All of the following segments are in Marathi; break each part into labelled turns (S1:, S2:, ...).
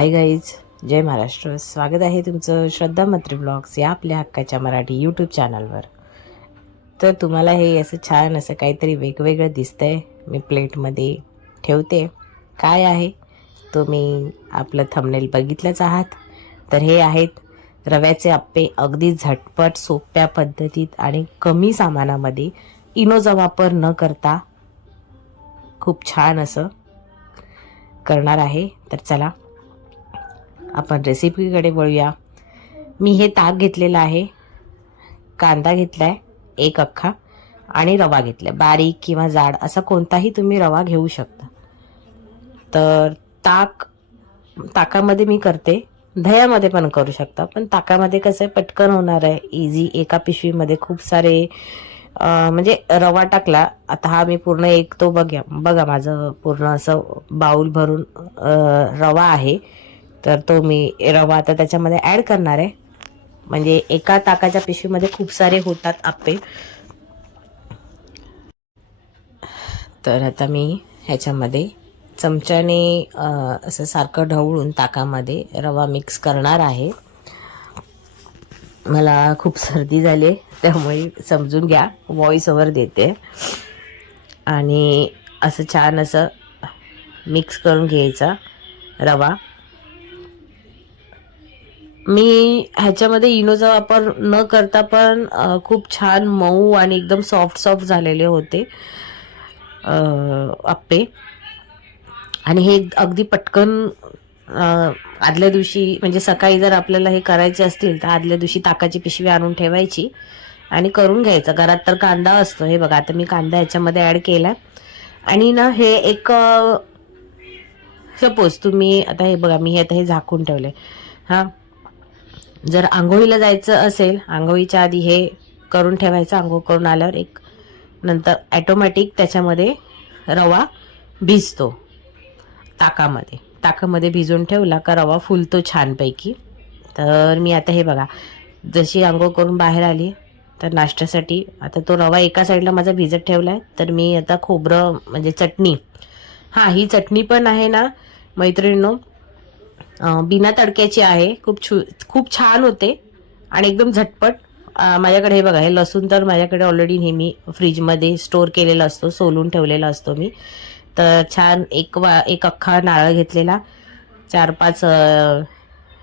S1: हाय गाईज जय महाराष्ट्र. स्वागत आहे तुमचं श्रद्धा मत्री ब्लॉग्स या आपल्या हक्काच्या मराठी यूट्यूब चॅनलवर तर तुम्हाला हे असं छान असं काहीतरी वेगवेगळं दिसतं आहे मी प्लेटमध्ये ठेवते. काय आहे? तुम्ही आपलं थंबनेल बघितलंच आहात. तर हे आहेत रव्याचे आप्पे अगदी झटपट सोप्या पद्धतीत आणि कमी सामानामध्ये. इनोचा वापर न करता खूप छान असं करणार आहे. तर चला आपण रेसिपीकडे वळूया. मी हे ताक घेतलेलं आहे. कांदा घेतला आहे एक अख्खा आणि रवा घेतला आहे बारीक किंवा जाड असा कोणताही तुम्ही रवा घेऊ शकता. तर ताक ताकामध्ये मी करते. दह्यामध्ये पण करू शकता पण ताकामध्ये कसं आहे पटकन होणार आहे. इझी एका पिशवीमध्ये खूप सारे म्हणजे रवा टाकला. आता हा मी पूर्ण एक तो बघ्या. बघा माझं पूर्ण असं बाऊल भरून रवा आहे. तर तो मी रवा आता त्याच्यामध्ये ॲड करणार आहे. म्हणजे एका ताकाच्या पिशवीमध्ये खूप सारे होतात आप्पे. तर आता मी ह्याच्यामध्ये चमच्याने असं सारखं ढवळून ताकामध्ये रवा मिक्स करणार आहे. मला खूप सर्दी झाली आहे, त्यामुळे समजून घ्या व्हॉइस ओवर देते. आणि असं छान असं मिक्स करून घ्यायचा रवा. मी ह्याच्यामध्ये इनोचा वापर न करता पण खूप छान मऊ आणि एकदम सॉफ्ट सॉफ्ट झालेले होते आप्पे आणि हे अगदी पटकन आदल्या दिवशी म्हणजे सकाळी जर आपल्याला हे करायचे असतील तर आदल्या दिवशी ताकाची पिशवी आणून ठेवायची आणि करून घ्यायचं. घरात तर कांदा असतो हे बघा आता मी कांदा ह्याच्यामध्ये ॲड केला आणि ना हे एक सपोज तुम्ही आता हे बघा मी हे आता हे झाकून ठेवले हां जर आंघोळीला जायचं असेल आंघोळीच्या आधी हे करून ठेवायचं आंघोळ करून आल्यावर एक नंतर ॲटोमॅटिक त्याच्यामध्ये रवा भिजतो ताकामध्ये. ताकामध्ये भिजून ठेवला का रवा फुलतो छानपैकी. तर मी आता हे बघा जशी आंघोळ करून बाहेर आली तर नाश्त्यासाठी आता तो रवा एका साईडला माझा भिजत ठेवला आहे तर मी आता खोबरं म्हणजे चटणी. हां ही चटणी पण आहे ना मैत्रिणीनो बिना तडक्याची आहे. खूप छू खूप छान होते. आणि एकदम झटपट. माझ्याकडे हे बघा हे लसूण तर माझ्याकडे ऑलरेडी नेहमी फ्रीजमध्ये स्टोअर केलेला असतो सोलून ठेवलेला असतो मी. तर छान एक वा एक अख्खा नारळ घेतलेला. चार पाच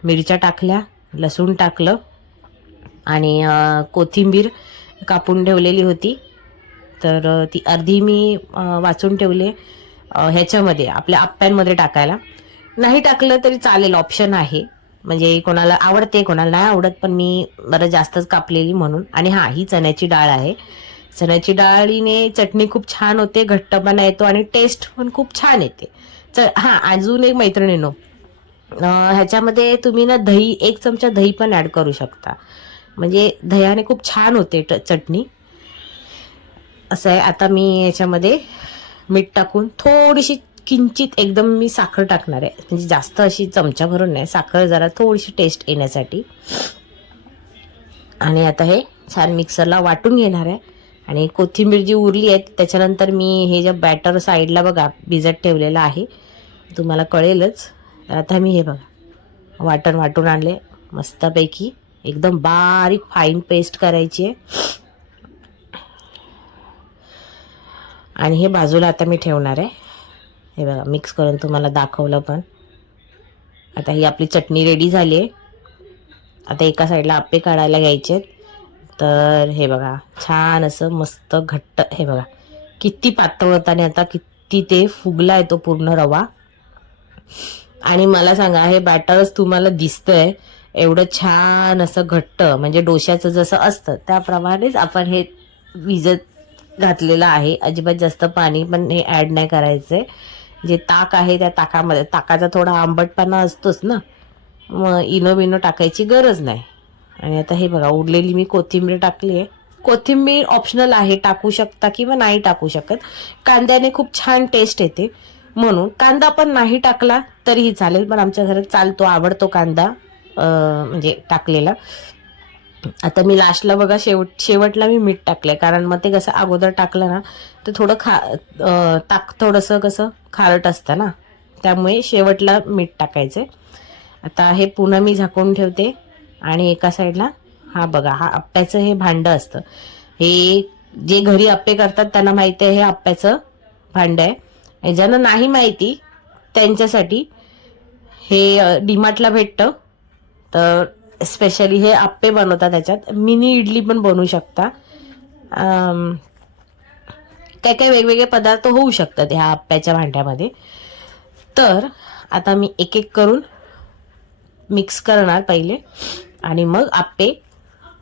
S1: मिरच्या टाकल्या लसूण टाकलं. आणि कोथिंबीर कापून ठेवलेली होती. तर ती अर्धी मी वाचून ठेवले. ह्याच्यामध्ये आपल्या आप्प्यांमध्ये टाकायला. नाही टाकलं तरी चालेल ऑप्शन आहे. म्हणजे कोणाला आवडते कोणाला नाही आवडत पण मी बरं जास्तच कापलेली म्हणून. आणि हां ही चण्याची डाळ आहे. चण्याची डाळीने चटणी खूप छान होते घट्टपणा येतो आणि टेस्ट पण खूप छान येते. च हां अजून एक मैत्रिणीनो ह्याच्यामध्ये तुम्ही ना दही एक चमचा दही पण ॲड करू शकता. म्हणजे दह्याने खूप छान होते ट- चटणी. असं आहे आता मी याच्यामध्ये मीठ टाकून थोडीशी किंचित एकदम मी साखर टाकणार आहे. म्हणजे जास्त अशी चमचा भरून नाही. साखर जरा थोडीशी टेस्ट येण्यासाठी. आणि आता हे छान मिक्सरला वाटून घेणार आहे. आणि कोथिंबीर जी उरली आहे त्याच्यानंतर मी हे जे बॅटर साईडला बघा भिजत ठेवलेलं आहे. तुम्हाला कळेलच. तर आता मी हे बघा वाटण वाटून आणले. मस्तपैकी एकदम बारीक फाईन पेस्ट करायची आहे. आणि हे बाजूला आता मी ठेवणार आहे. हे बघा मिक्स करून तुम्हाला दाखवलं पण. आता ही आपली चटणी रेडी झाली आहे. आता एका साईडला आप्पे काढायला घ्यायचे आहेत तर हे बघा छान असं मस्त घट्ट हे बघा. किती पातळ होता आणि आता किती ते फुगला आहे तो पूर्ण रवा. आणि मला सांगा हे बॅटरच तुम्हाला दिसतंय एवढं छान असं घट्ट म्हणजे डोश्याचं जसं असतं त्याप्रमाणेच आपण हे विजत घातलेलं आहे. अजिबात जास्त पाणी पण हे ॲड नाही करायचंय. जे ताक आहे त्या ताकामध्ये ताकाचा थोडा आंबटपणा असतोच ना. मग इनो बिनो टाकायची गरज नाही. आणि आता हे बघा उरलेली मी कोथिंबीर टाकली आहे. कोथिंबीर ऑप्शनल आहे टाकू शकता किंवा नाही टाकू शकत. कांद्याने खूप छान टेस्ट येते. म्हणून कांदा पण नाही टाकला तरीही चालेल पण आमच्या घरात चालतो आवडतो कांदा म्हणजे टाकलेला. आता मी लास्टला बघा शेवट शेवटला मी मीठ टाकलंय. कारण मग ते कसं अगोदर टाकलं ना तर थोडं खा ताक थोडंसं कसं खारट असतं ना. त्यामुळे शेवटला मीठ टाकायचं आता हे पुन्हा मी झाकून ठेवते. आणि एका साईडला हा बघा हा आप्प्याचं हे भांडं असतं. हे जे घरी आप्पे करतात त्यांना माहिती आहे हे आप्प्याचं भांडं आहे. आणि ज्यांना नाही माहिती त्यांच्यासाठी हे डीमार्टला भेटतं. तर स्पेशली हे आप्पे बनवतात त्याच्यात. मिनी इडली पण बनवू शकता. काय काय वेगवेगळे पदार्थ होऊ शकतात ह्या आप्प्याच्या भांड्यामध्ये. तर आता मी एक एक करून मिक्स करणार पहिले. आणि मग आप्पे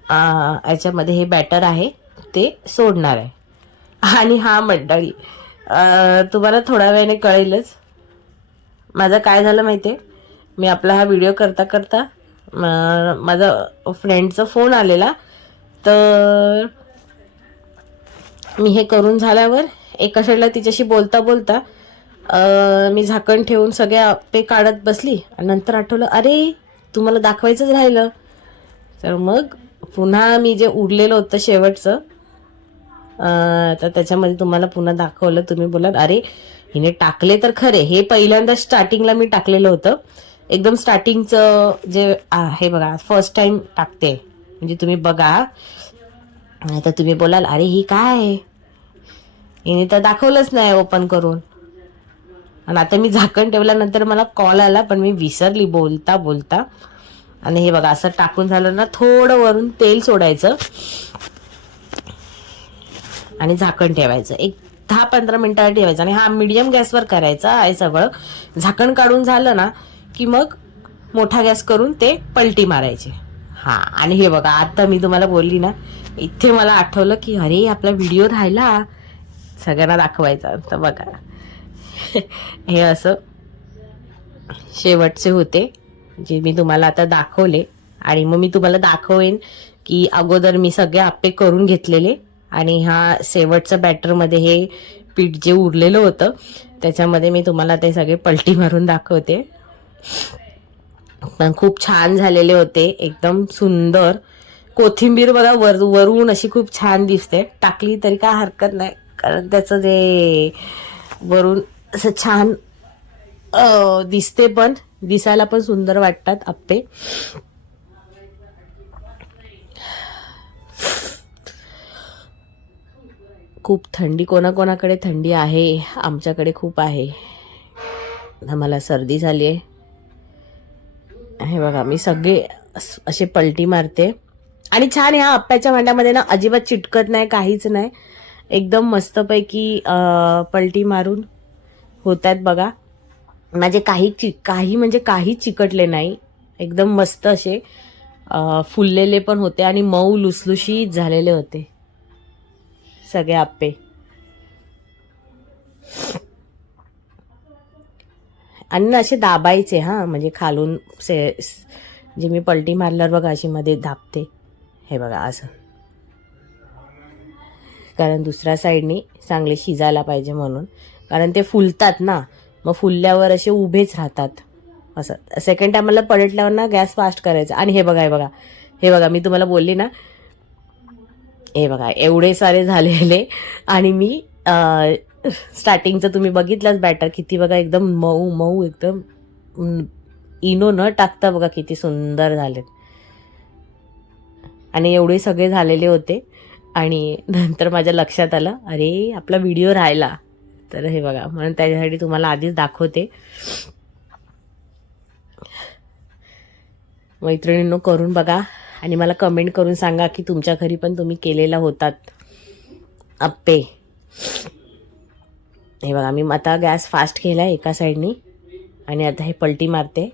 S1: याच्यामध्ये हे बॅटर आहे ते सोडणार आहे. आणि हा मंडळी तुम्हाला थोड्या वेळाने कळेलच. माझं काय झालं माहिती आहे मी आपला हा व्हिडिओ करता करता माझा फ्रेंडचा फोन आलेला. तर मी हे करून झाल्यावर एका साईडला तिच्याशी बोलता बोलता मी झाकण ठेवून सगळे आपे काढत बसली आणि नंतर आठवलं अरे तुम्हाला दाखवायचंच राहिलं. तर मग पुन्हा मी जे उरलेलं होतं शेवटचं तर त्याच्यामध्ये तुम्हाला पुन्हा दाखवलं तुम्ही बोलाल अरे हिने टाकले तर खरे. हे पहिल्यांदा स्टार्टिंगला मी टाकलेलं होतं. एकदम स्टार्टिंगचं जे आहे बघा फर्स्ट टाइम टाकते. म्हणजे तुम्ही बघा. नाही तर तुम्ही बोलाल अरे ही काय आहे? हिने तर दाखवलंच नाही ओपन करून. आणि आता मी झाकण ठेवल्यानंतर मला कॉल आला पण मी विसरली बोलता बोलता. आणि हे बघा असं टाकून झालं ना थोडं वरून तेल सोडायचं. आणि झाकण ठेवायचं. एक दहा पंधरा मिनटाला ठेवायचं. आणि हा मीडियम गॅसवर करायचा आहे सगळं. झाकण काढून झालं ना की मग मोठा गॅस करून ते पलटी मारायचे. हां आणि हे बघा आता मी तुम्हाला बोलली ना इथे मला आठवलं की अरे आपला व्हिडिओ राहिला. सगळ्यांना दाखवायचा. तर बघा. हे असं शेवटचे होते जे मी तुम्हाला आता दाखवले. आणि मग मी तुम्हाला दाखवेन की अगोदर मी सगळे आप्पे करून घेतलेले. आणि हा शेवटचं बॅटरमध्ये हे पीठ जे उरलेलं होतं त्याच्यामध्ये मी तुम्हाला ते सगळे पलटी मारून दाखवते. पण खूप छान झालेले होते. एकदम सुंदर. कोथिंबीर बघा वर वरून अशी खूप छान दिसते. टाकली तरी काय हरकत नाही. कारण त्याचं जे वरून असं छान दिसते पण. दिसायला पण सुंदर वाटतात आप्पे. खूप थंडी कोणाकोणाकडे थंडी आहे? आमच्याकडे खूप आहे. आम्हाला सर्दी झाली आहे हे बघा मी सगळे असे पलटी मारते. आणि छान ह्या आप्प्याच्या भांड्यामध्ये ना अजिबात चिटकत नाही काहीच नाही. एकदम मस्तपैकी पलटी मारून होत आहेत बघा. माझे काही चि काही म्हणजे काही चिकटले नाही. एकदम मस्त असे फुललेले पण होते आणि मऊ लुसलुशीत झालेले होते. सगळे आप्पे. आणि ना असे दाबायचे हां म्हणजे खालून से जे मी पलटी मारल्यावर बघा अशी मध्ये दाबते. हे बघा असं. कारण दुसऱ्या साईडनी चांगले शिजायला पाहिजे म्हणून. कारण ते फुलतात ना मग फुलल्यावर असे उभेच राहतात. असं. सेकंड टायमाला पलटल्यावर ना गॅस फास्ट करायचा. आणि हे बघा हे बघा. हे बघा मी तुम्हाला बोलली ना हे बघा एवढे सारे झालेले. आणि मी स्टार्टिंगचं तुम्ही बघितलंच बॅटर किती बघा एकदम मऊ मऊ एकदम इनो न टाकता बघा किती सुंदर झालेत. आणि एवढे सगळे झालेले होते. आणि नंतर माझ्या लक्षात आलं अरे आपला व्हिडिओ राहिला. तर हे बघा म्हणून त्याच्यासाठी तुम्हाला आधीच दाखवते. मैत्रिणींनो करून बघा. आणि मला कमेंट करून सांगा की तुमच्या घरी पण तुम्ही केलेला होतात. अप्पे. हे बघा मी आता गॅस फास्ट केला आहे एका साईडनी आणि आता हे पलटी मारते.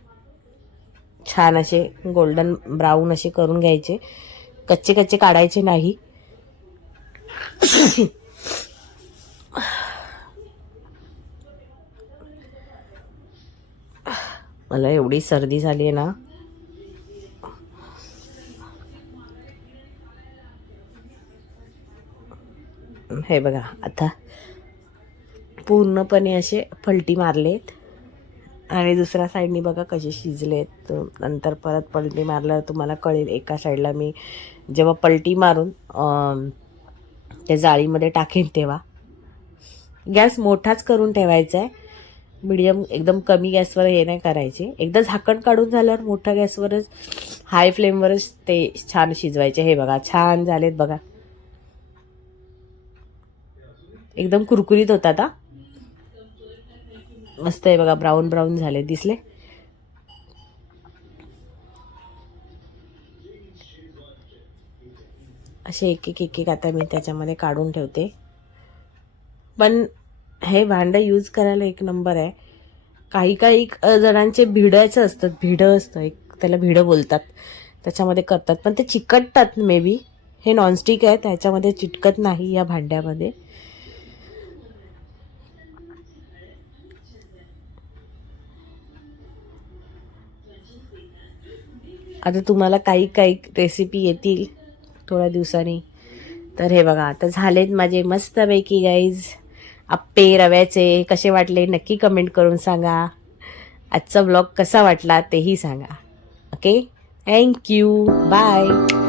S1: छान असे गोल्डन ब्राऊन असे करून घ्यायचे. कच्चे कच्चे काढायचे नाही. मला एवढी सर्दी झाली आहे ना. हे बघा आता पूर्णपणे असे पलटी मारलेत. आणि दुसऱ्या साईडनी बघा कसे शिजलेत. नंतर परत पलटी मारल्यावर तुम्हाला कळेल एका साईडला मी जेव्हा पलटी मारून त्या जाळीमध्ये टाकेन तेव्हा. गॅस मोठाच करून ठेवायचा आहे मिडियम एकदम कमी गॅसवर हे नाही करायचे. एकदा झाकण काढून झाल्यावर मोठ्या गॅसवरच हाय फ्लेमवरच ते छान शिजवायचे. हे बघा छान झालेत बघा. एकदम कुरकुरीत होतात हा. मस्त आहे बघा ब्राऊन ब्राऊन झाले दिसले. असे एक एक एक एक आता मी त्याच्यामध्ये काढून ठेवते. पण हे भांडं यूज करायला एक नंबर आहे. काही काही जणांचे भिडायचं असतात भिडं असतं. एक त्याला भिडं बोलतात. त्याच्यामध्ये करतात. पण ते चिकटतात मे बी हे नॉनस्टिक आहे त्याच्यामध्ये चिटकत नाही या भांड्यामध्ये. आता तुम्हाला काही काही रेसिपी येतील थोड्या दिवसांनी. तर हे बघा आता झालेत माझे मस्तपैकी गाईज आप्पे रव्याचे कसे वाटले नक्की कमेंट करून सांगा. आजचा ब्लॉग कसा वाटला तेही सांगा. Okay thank you bye